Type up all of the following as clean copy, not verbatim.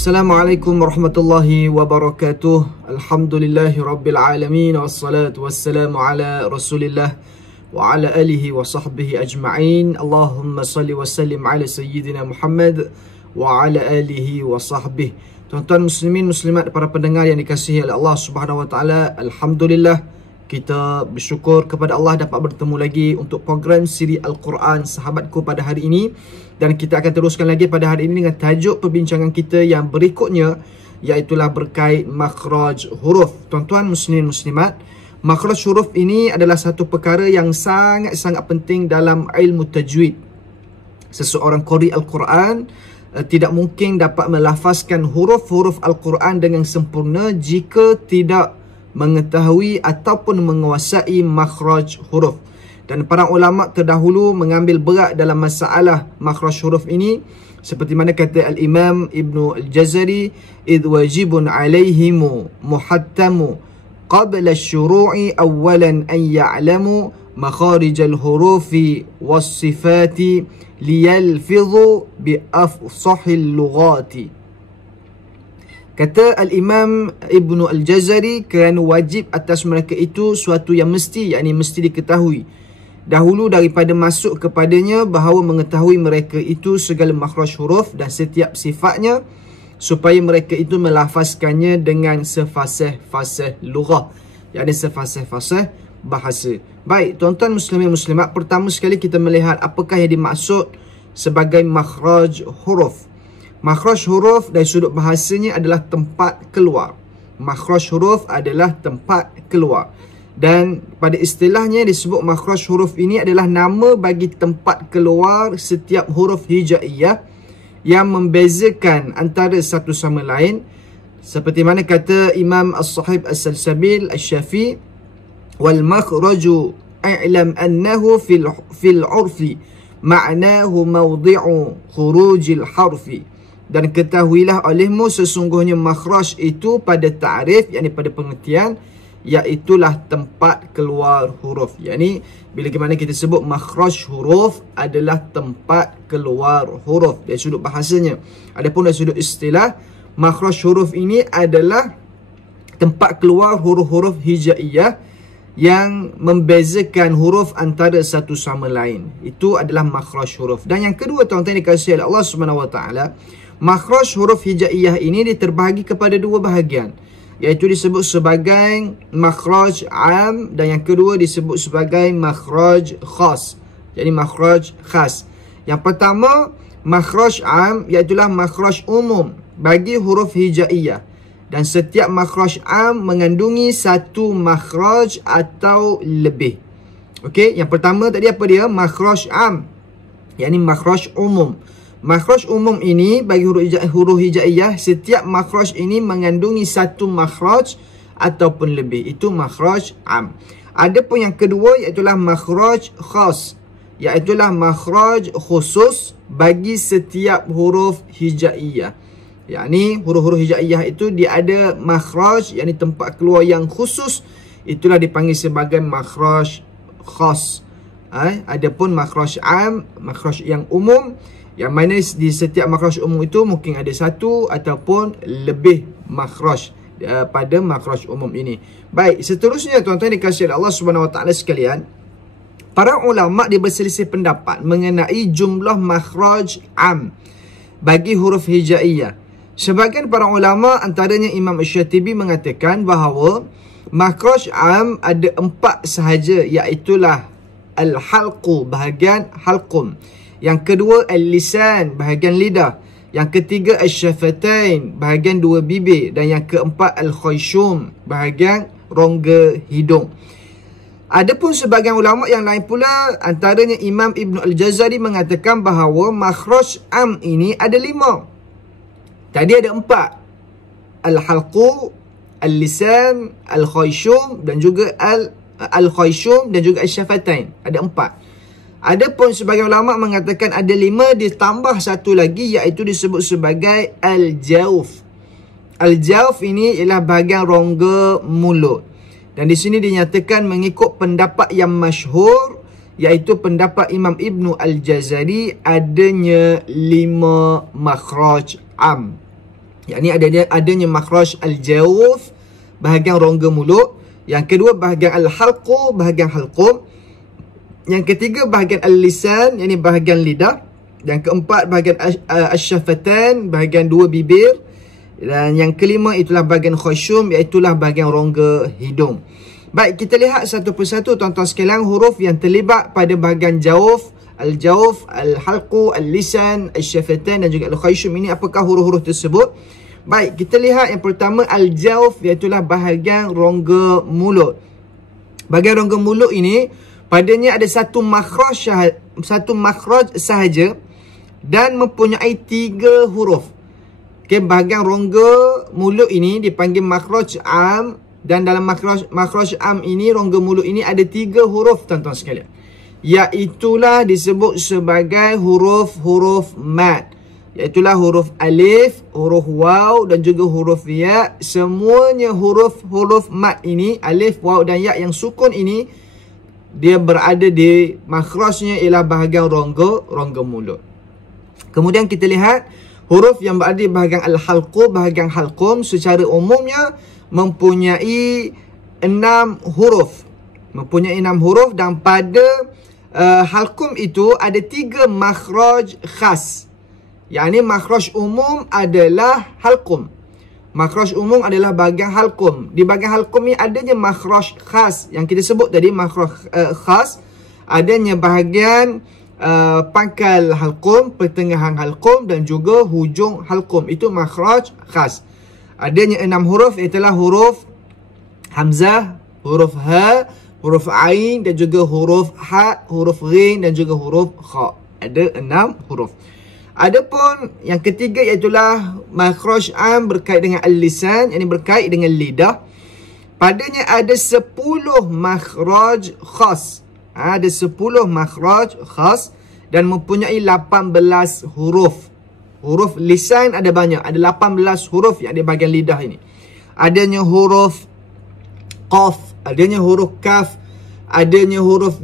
Assalamualaikum warahmatullahi wabarakatuh. Alhamdulillahi rabbil alamin. Wassalatu wassalamu ala rasulillah wa ala alihi wa sahbihi ajma'in. Allahumma salli wa sallim ala sayyidina Muhammad wa ala alihi wa sahbihi. Tuan-tuan muslimin muslimat, para pendengar yang dikasihi oleh Allah Subhanahu wa taala, alhamdulillah kita bersyukur kepada Allah dapat bertemu lagi untuk program siri Al-Quran Sahabatku pada hari ini. Dan kita akan teruskan lagi pada hari ini dengan tajuk perbincangan kita yang berikutnya, iaitulah berkait makhraj huruf. Tuan-tuan muslimin muslimat, makhraj huruf ini adalah satu perkara yang sangat-sangat penting dalam ilmu tajwid. Seseorang qari Al-Quran tidak mungkin dapat melafazkan huruf-huruf Al-Quran dengan sempurna jika tidak mengetahui ataupun menguasai makhraj huruf. Dan para ulama terdahulu mengambil berat dalam masalah makhraj huruf ini, seperti mana kata Al-Imam Ibnu Al-Jazari, idh wajibun alaihimu muhattamu qabla syuru'i awalan an ya'lamu makharijal hurufi was-sifati liyalfidhu bi afsahil lughati. Kata Al-Imam Ibnu Al-Jazari, kerana wajib atas mereka itu suatu yang mesti, yakni mesti diketahui dahulu daripada masuk kepadanya, bahawa mengetahui mereka itu segala makhraj huruf dan setiap sifatnya, supaya mereka itu melafazkannya dengan sefasih-fasih lughah, yakni sefasih-fasih bahasa. Baik, tuan-tuan muslimin muslimat, pertama sekali kita melihat apakah yang dimaksud sebagai makhraj huruf. Makhraj huruf dari sudut bahasanya adalah tempat keluar. Makhraj huruf adalah tempat keluar. Dan pada istilahnya disebut makhraj huruf ini adalah nama bagi tempat keluar setiap huruf hijaiyah yang membezakan antara satu sama lain. Seperti mana kata Imam As-Sahib As-Salsabil Al-Syafi, wal makhraju i'lam annahu fil urfi ma'nahu mawdi'u khurujil harfi. Dan ketahuilah olehmu sesungguhnya makhraj itu pada ta'rif, yakni pada pengertian, iaitulah tempat keluar huruf. Yakni bila mana kita sebut makhraj huruf adalah tempat keluar huruf dari sudut bahasanya. Adapun dari sudut istilah, makhraj huruf ini adalah tempat keluar huruf-huruf hijaiyah yang membezakan huruf antara satu sama lain. Itu adalah makhraj huruf. Dan yang kedua, tuan-tuan dikasihi oleh Allah Subhanahu wa taala, makhraj huruf hijaiyah ini diterbahagi kepada dua bahagian, iaitu disebut sebagai makhraj am, dan yang kedua disebut sebagai makhraj khas, jadi makhraj khas. Yang pertama, makhraj am, iaitulah makhraj umum bagi huruf hijaiyah, dan setiap makhraj am mengandungi satu makhraj atau lebih. Okey, yang pertama tadi apa dia? Makhraj am, yakni makhraj umum. Makhraj umum ini bagi huruf hijaiyah, setiap makhraj ini mengandungi satu makhraj ataupun lebih. Itu makhraj am. Adapun yang kedua, iaitulah makhraj khas, iaitulah makhraj khusus bagi setiap huruf hijaiyah. Yakni huruf-huruf hijaiyah itu dia ada makhraj, yakni tempat keluar yang khusus, itulah dipanggil sebagai makhraj khas. Adapun makhraj am, makhraj yang umum, yang mana di setiap makhraj umum itu mungkin ada satu ataupun lebih makhraj pada makhraj umum ini. Baik, seterusnya tuan-tuan dikasihi oleh Allah Subhanahu wa taala sekalian, para ulama dia berselisih pendapat mengenai jumlah makhraj am bagi huruf hijaiyah. Sebahagian para ulama, antaranya Imam Asy-Syatibi, mengatakan bahawa makhraj am ada 4 sahaja, iaitulah al-halqu, bahagian halqum. Yang kedua, al-lisan, bahagian lidah. Yang ketiga, al-syafatain, bahagian dua bibir. Dan yang keempat, al-khayshum, bahagian rongga hidung. Adapun sebahagian ulama yang lain pula, antaranya Imam Ibnu Al-Jazari, mengatakan bahawa makhraj am ini ada 5. Tadi ada 4. Al-halqu, al-lisan, al-khayshum dan juga al-khayshum dan juga al-syafatain. Ada 4. Adapun sebagian ulama mengatakan ada 5 ditambah satu lagi, iaitu disebut sebagai al-jawf. Al-jawf ini ialah bahagian rongga mulut. Dan di sini dinyatakan mengikut pendapat yang masyhur, iaitu pendapat Imam Ibnu Al-Jazari, adanya 5 makhraj am. yakni adanya makhraj al-jawf, bahagian rongga mulut. Yang kedua bahagian al-halqu, bahagian halqum. Yang ketiga bahagian al-lisan, yakni bahagian lidah. Yang keempat bahagian asy-syafatan, bahagian dua bibir. Dan yang kelima itulah bahagian khayshum, iaitulah bahagian rongga hidung. Baik, kita lihat satu persatu tuan-tuan sekalian huruf yang terlibat pada bahagian jawf, al-jawf, al-halqu, al-lisan, al-syafatan dan juga al-khayshum. Ini apakah huruf-huruf tersebut? Baik, kita lihat yang pertama al-jawf, iaitulah bahagian rongga mulut. Bahagian rongga mulut ini padanya ada satu makhraj sahaja dan mempunyai 3 huruf. Okay, bahagian rongga mulut ini dipanggil makhraj am, dan dalam makhraj am ini, rongga mulut ini ada 3 huruf tuan-tuan sekalian, iaitulah disebut sebagai huruf-huruf mad, iaitulah huruf alif, huruf waw dan juga huruf ya. Semuanya huruf-huruf mad ini, alif, waw dan ya yang sukun ini, dia berada di makhrajnya ialah bahagian rongga mulut. Kemudian kita lihat huruf yang berada di bahagian al-halqu, bahagian halqum, secara umumnya mempunyai 6 huruf. Mempunyai 6 huruf dan pada halqum itu ada 3 makhraj khas. Yang ini makhraj umum adalah halqum. Makhraj umum adalah bahagian halqum. Di bahagian halqum ni adanya makhraj khas yang kita sebut tadi, makhraj khas. Adanya bahagian pangkal halqum, pertengahan halqum dan juga hujung halqum. Itu makhraj khas. Adanya 6 huruf, iaitulah huruf hamzah, huruf ha, huruf ain dan juga huruf ha, huruf ghin dan juga huruf kha. Ada 6 huruf. Adapun yang ketiga iaitulah makhraj am berkait dengan al-lisan, yakni berkait dengan lidah. Padanya ada 10 makhraj khas. Ada 10 makhraj khas dan mempunyai 18 huruf. Huruf lisan ada banyak, ada 18 huruf yang ada bahagian lidah ini. Adanya huruf qaf, adanya huruf kaf, adanya huruf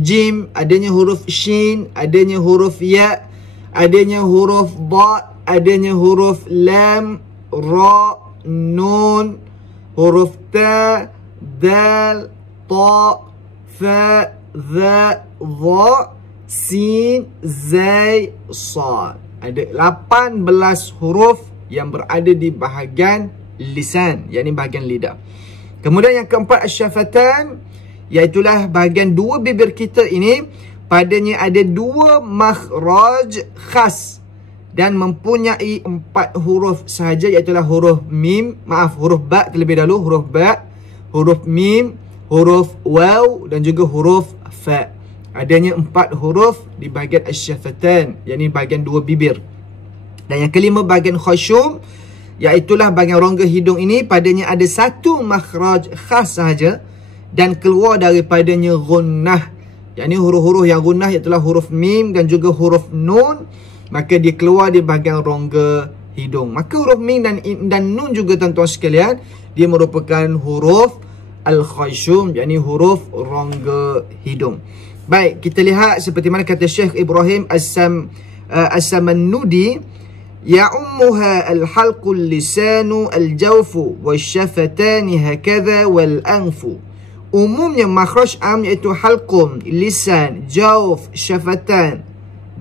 jim, adanya huruf shin, adanya huruf ya, adanya huruf ba, adanya huruf lam, ra, nun, huruf ta, dal, ta, fa, dha, dha, sin, zai, sad. Ada 18 huruf yang berada di bahagian lisan, yakni bahagian lidah. Kemudian yang keempat asy-syafatan, iaitulah bahagian dua bibir kita ini, padanya ada 2 makhraj khas dan mempunyai 4 huruf sahaja, iaitulah huruf mim, huruf ba terlebih dahulu, huruf ba, huruf mim, huruf waw dan juga huruf fa. Adanya 4 huruf di bahagian asy-syafatan, yakni bahagian 2 bibir. Dan yang kelima bahagian khayshum, iaitulah bahagian rongga hidung ini, padanya ada 1 makhraj khas sahaja dan keluar daripadanya gunnah. Yakni huruf-huruf yang gunnah iaitulah huruf mim dan juga huruf nun, maka dia keluar di bahagian rongga hidung. Maka huruf mim dan nun juga tuan-tuan sekalian, dia merupakan huruf al-khayshum, yakni huruf rongga hidung. Baik, kita lihat seperti mana kata Syekh Ibrahim As-Samannudi, ya'ummuha al-halqu al-lisanu al-jawfu wasy-syafatani hakadha wal-anfu. Umumnya makhraj am iaitu halqum, lisan, jawf, syafatan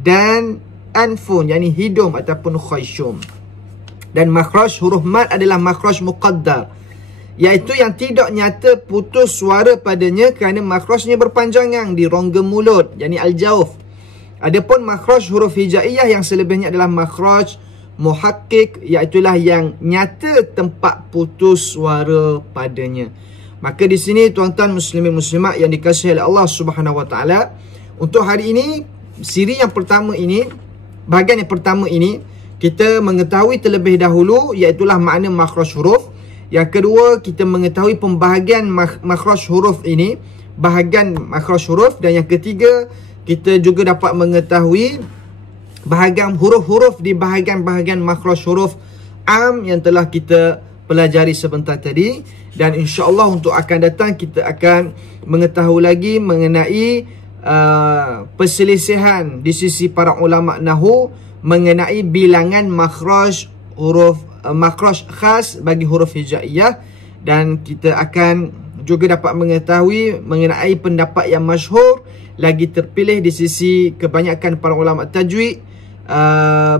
dan anfun, yakni hidung ataupun khayshum. Dan makhraj huruf mad adalah makhraj muqaddar, iaitu yang tidak nyata putus suara padanya kerana makhrajnya berpanjangan di rongga mulut, yakni al-jawf. Adapun makhraj huruf hijaiyah yang selebihnya adalah makhraj muhaqqik, iaitulah yang nyata tempat putus suara padanya. Maka di sini tuan-tuan muslimin muslimat yang dikasihi oleh Allah Subhanahu Wa Taala, untuk hari ini siri yang pertama ini, bahagian yang pertama ini, kita mengetahui terlebih dahulu iaitulah makna makhraj huruf. Yang kedua, kita mengetahui pembahagian makhraj huruf ini, bahagian makhraj huruf. Dan yang ketiga, kita juga dapat mengetahui bahagian huruf-huruf di bahagian-bahagian makhraj huruf am yang telah kita pelajari sebentar tadi. Dan insya-Allah untuk akan datang kita akan mengetahui lagi mengenai perselisihan di sisi para ulama nahwu mengenai bilangan makhraj huruf makhraj khas bagi huruf hijaiyah, dan kita akan juga dapat mengetahui mengenai pendapat yang masyhur lagi terpilih di sisi kebanyakan para ulama tajwid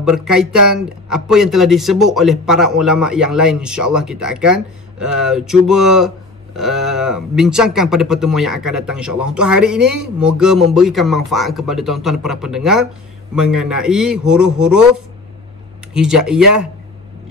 berkaitan apa yang telah disebut oleh para ulama yang lain. InsyaAllah kita akan cuba bincangkan pada pertemuan yang akan datang insyaAllah. Untuk hari ini, moga memberikan manfaat kepada tuan-tuan para pendengar mengenai huruf-huruf hijaiyah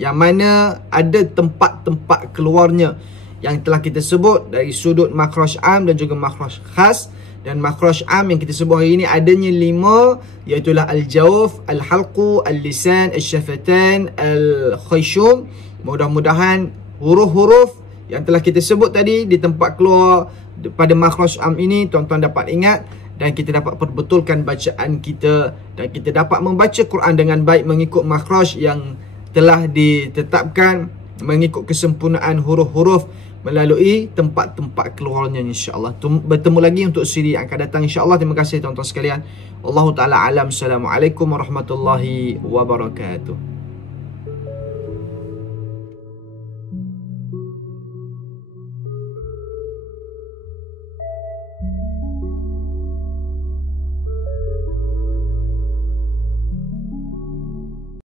yang mana ada tempat-tempat keluarnya yang telah kita sebut dari sudut makhraj am dan juga makhraj khas. Dan makhraj am yang kita sebut hari ini adanya 5, iaitu al-jawf, al-halqu, al-lisan, al-syafatan, al-khayshum. Mudah-mudahan huruf-huruf yang telah kita sebut tadi di tempat keluar pada makhraj am ini tuan-tuan dapat ingat, dan kita dapat perbetulkan bacaan kita, dan kita dapat membaca Quran dengan baik mengikut makhraj yang telah ditetapkan, mengikut kesempurnaan huruf-huruf melalui tempat-tempat keluarnya insya-Allah. Bertemu lagi untuk siri yang akan datang insya-Allah. Terima kasih tuan-tuan sekalian. Wallahu taala alam. Assalamualaikum warahmatullahi wabarakatuh.